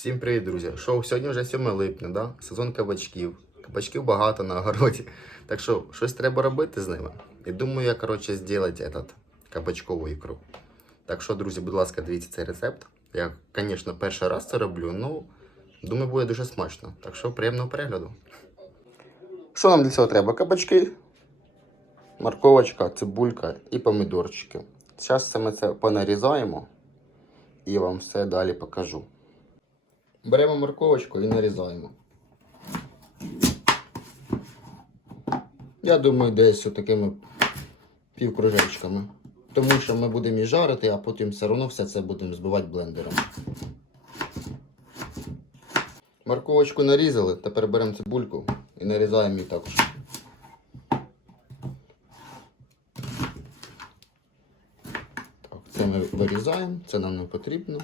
Всім привіт, друзі! Шоу сьогодні вже 7 липня, да? сезон кабачків. Кабачків багато на огороді. Так що щось треба робити з ними. І думаю, я коротше зробити этот кабачкову ікру. Так що, друзі, будь ласка, дивіться цей рецепт. Я, звісно, перший раз це роблю, ну думаю, буде дуже смачно. Так що приємного перегляду. Що нам для цього треба? Кабачки, морковочка, цибулька і помідорчики. Зараз ми це понарізаємо і вам все далі покажу. Беремо морковочку і нарізаємо. Я думаю, десь такими півкружечками. Тому що ми будемо її жарити, а потім все одно все це будемо збивати блендером. Морковочку нарізали, тепер беремо цибульку і нарізаємо її також. Так, це ми вирізаємо, це нам не потрібно.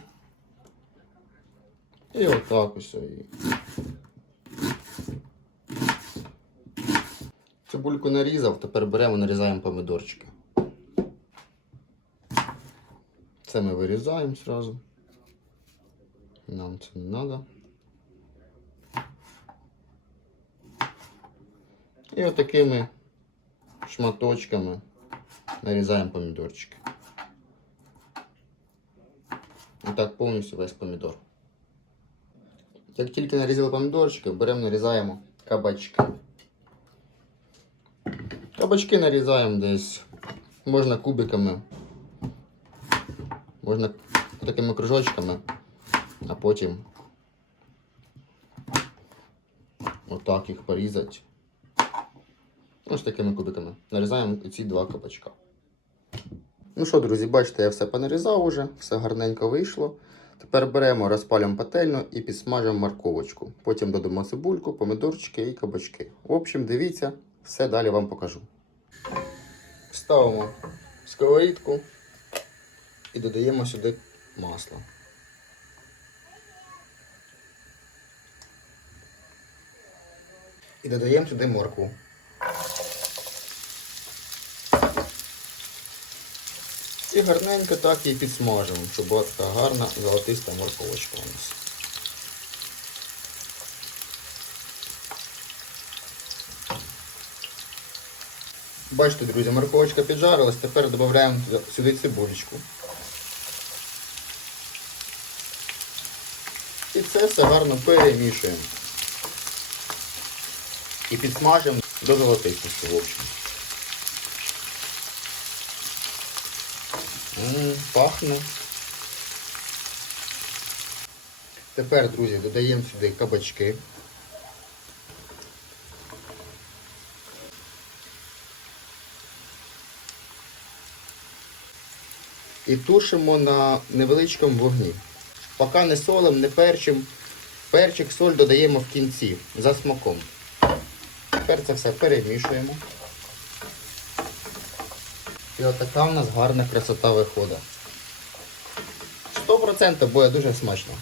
І отак ось. Цибульку нарізав, тепер беремо, нарізаємо помидорчики. Це ми вирізаємо зразу. Нам це не треба. І отакими шматочками нарізаємо помідорчики. І так повністю весь помідор. Як тільки нарізали помідорчики, беремо, нарізаємо кабачки. Кабачки нарізаємо десь, можна кубиками, можна такими кружочками, а потім отак їх порізати. Ось такими кубиками. Нарізаємо ці два кабачка. Ну що, друзі, бачите, я все понарізав уже, все гарненько вийшло. Тепер беремо, розпалюємо пательню і підсмажуємо морковочку. Потім додамо цибульку, помидорчики і кабачки. В общем, дивіться, все далі вам покажу. Ставимо сковорідку і додаємо сюди масло. І додаємо сюди моркву. І гарненько так її підсмажимо, щоб була така гарна золотиста морковочка у нас. Бачите, друзі, морковочка піджарилась, тепер додаємо сюди цибулечку. І це все гарно перемішуємо. І підсмажимо до золотистості, в общем. Пахне. Тепер, друзі, додаємо сюди кабачки. І тушимо на невеличкому вогні. Поки не солим, не перчим. Перчик, соль додаємо в кінці за смаком. Тепер це все перемішуємо. І отака в нас гарна красота виходить. 100% буде дуже смачно.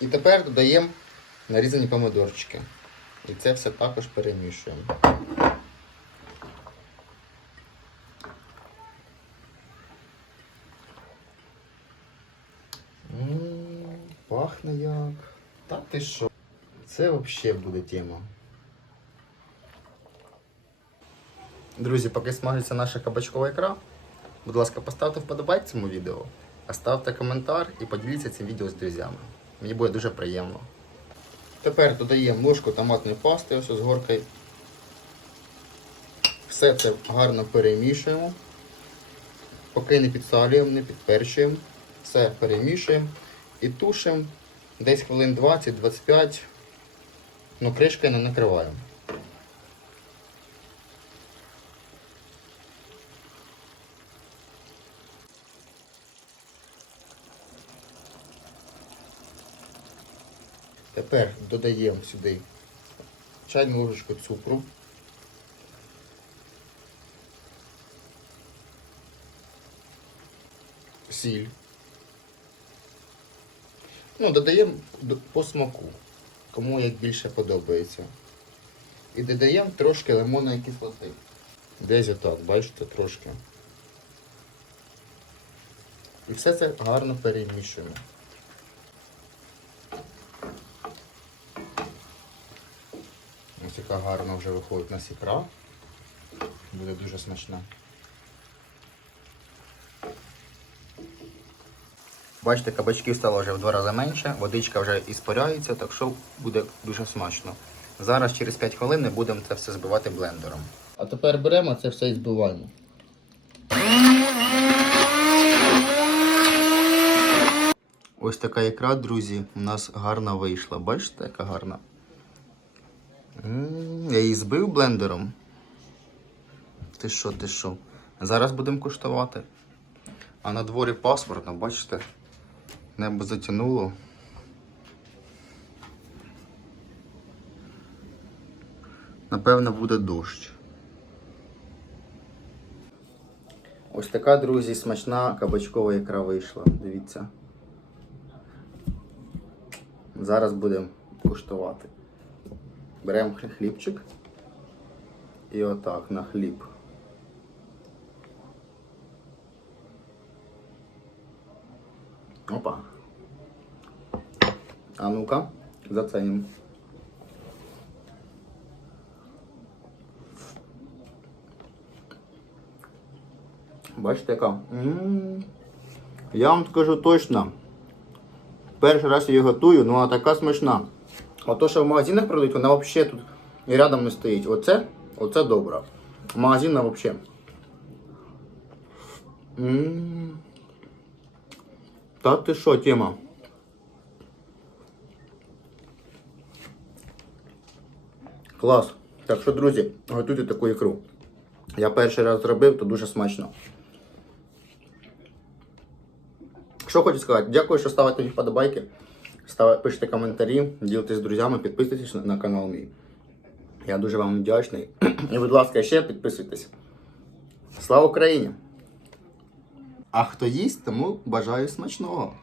І тепер додаємо нарізані помидорчики. І це все також перемішуємо. Пахне як. Та ти що? Це взагалі буде тема. Друзі, поки смажиться наша кабачкова ікра, будь ласка, поставте вподобайк цьому відео, оставте коментар і поділіться цим відео з друзями. Мені буде дуже приємно. Тепер додаємо ложку томатної пасти ось з горкою. Все це гарно перемішуємо. Поки не підсалюємо, не підперчуємо. Все перемішуємо і тушимо десь хвилин 20-25, ну кришкою не накриваємо. Тепер додаємо сюди чайну ложечку цукру. Сіль. Ну, додаємо по смаку, кому як більше подобається. І додаємо трошки лимонної кислоти. Десь отак, бачите, трошки. І все це гарно перемішуємо. Яка гарно вже виходить на ікра. Буде дуже смачна. Бачите, кабачків стало вже в два рази менше, водичка вже іспаряється, так що буде дуже смачно. Зараз через 5 хвилин ми будемо це все збивати блендером. А тепер беремо це все і збиваємо. Ось така ікра, друзі, у нас гарна вийшла. Бачите, яка гарна? Я її збив блендером. Ти що, ти що? Зараз будемо куштувати. А на дворі пасмурно, бачите? Небо затягнуло. Напевно, буде дощ. Ось така, друзі, смачна кабачкова ікра вийшла. Дивіться. Зараз будемо куштувати. Беремо хлібчик і отак на хліб. Опа. А ну-ка, заценим. Бачите, яка? М. Я вам скажу точно. Перший раз я її готую, ну вона така смачна. А то, що в магазинах продають, вона взагалі тут і рядом не стоїть. Оце, оце добре. Магазинна взагалі. М. Та ти що, тема? Клас. Так що, друзі, готуйте таку ікру. Я перший раз зробив, то дуже смачно. Що хочу сказати, дякую, що ставите мені вподобайки, пишете коментарі, ділитесь з друзями, підписуйтесь на, на канал мій. Я дуже вам вдячний. І, будь ласка, ще підписуйтесь. Слава Україні! А хто їсть, тому бажаю смачного.